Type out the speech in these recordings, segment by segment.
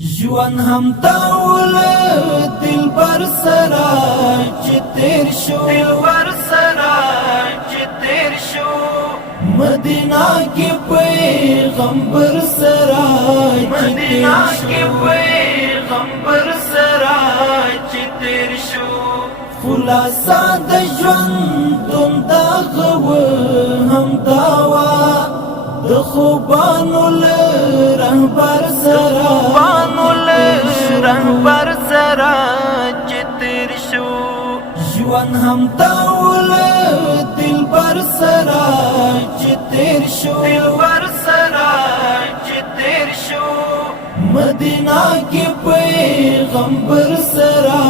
ژوند هم تاول دلبر سرا چې تیر شو مدینہ کې پیغمبر سرا چې تیر شو خلاصہ د ژوند تم دا غو هم داوا د خوبانو رهبر سرا چې تیر شو ژوند هم تاول دلبر سرا چې تیر شو مدینہ کې پیغمبر سرا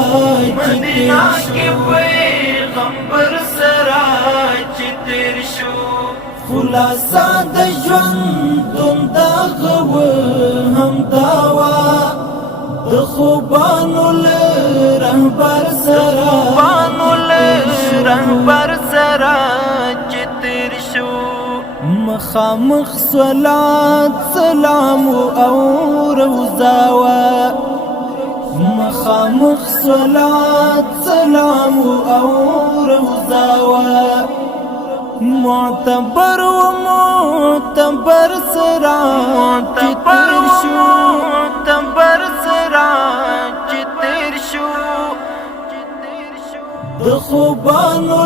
چې تیر شو خلاصہ د ژوند تم دا غو هم داوا د خوبانو رهبر سرا چې تیر شو مخامخ صلات سلام او روزاوا مخامخ صلات سلام او روزاوا معتبر سرا چې تیر شو د خوبانو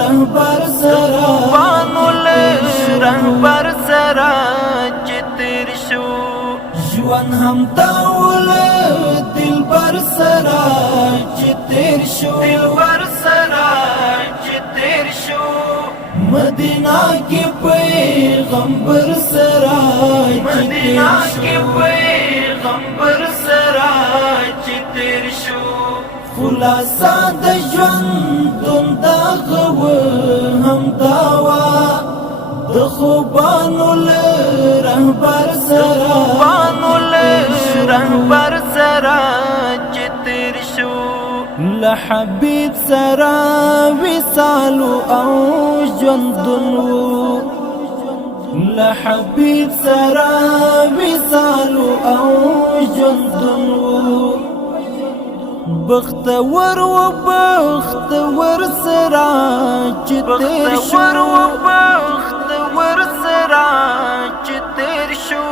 رهبر سرا چې تیر شو ژوند هم تاول دلبر سرا چې تیر شو مدینہ کې پیغمبر سرا چې تیر شو خلاصہ د ژوند تم دا غو هم داوا د خوبانو رهبر سرا چې تیر شو لحبیب سرا وصالو او ژوندونو لحبیب سرا وصالو او ژوندونو بختور سرا چې تیر شو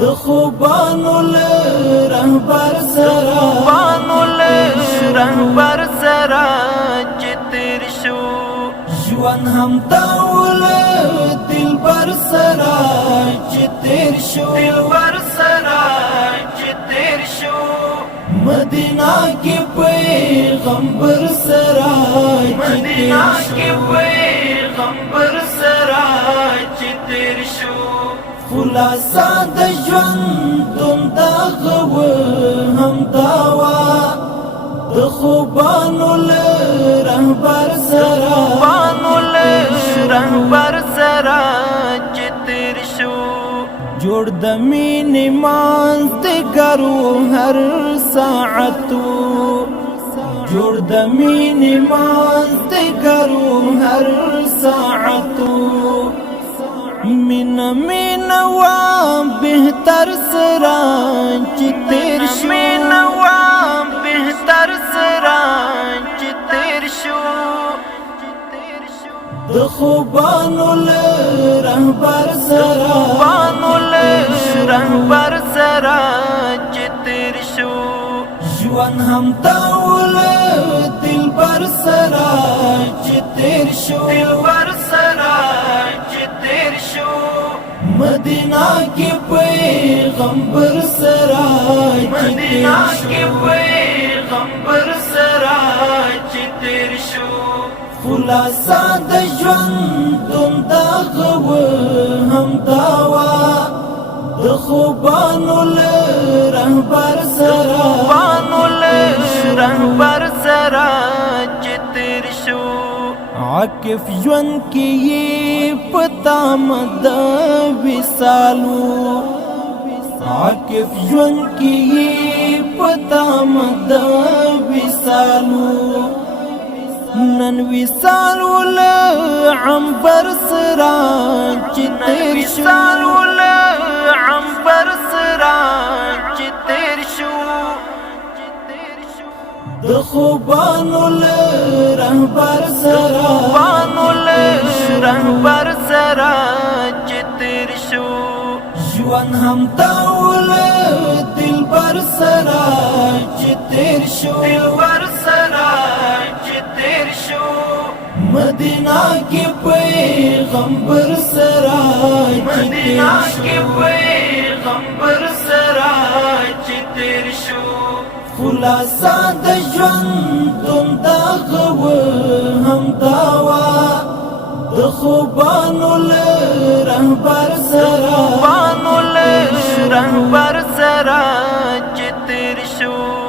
د خوبانو رهبر سرا چې تیر شو ژوند هم تاول دلبر سرا چې تیر شو مدینہ کې پیغمبر سرا چې تیر شو خلاصہ د ژوند تم دا غو هم داوا د خوبانو رهبر سرا چې تیر شو جوړ د مینې مازدګرو هر ساعتو جوړ د مینې مازدګرو هر ساعتو مینا وا بهتر سرا چې تیر شو د خوبانو رهبر سرا چې تیر شو ژوند هم تاول دلبر سرا چې تیر شو مدینہ کې پیغمبر سرا چې تیر شو خلاصہ د ژوند تم دا غو هم داوا د خوبانو رهبر سرا چې تیر شو عاکف ژوند کې پتا مد وصالو عاکف ژوند کې پتا مد وصالو نن وصالو عنبر سرا چې تیر شو خوبانو له رهبر سره چې تیر شو ژوند هم تاول دلبر سره چې تیر شو مدینہ کې پیغمبر سره چې تیر شو خلاصا د ژوند دغه هم داوا د خوبانو له رهبر سره چې تیر شو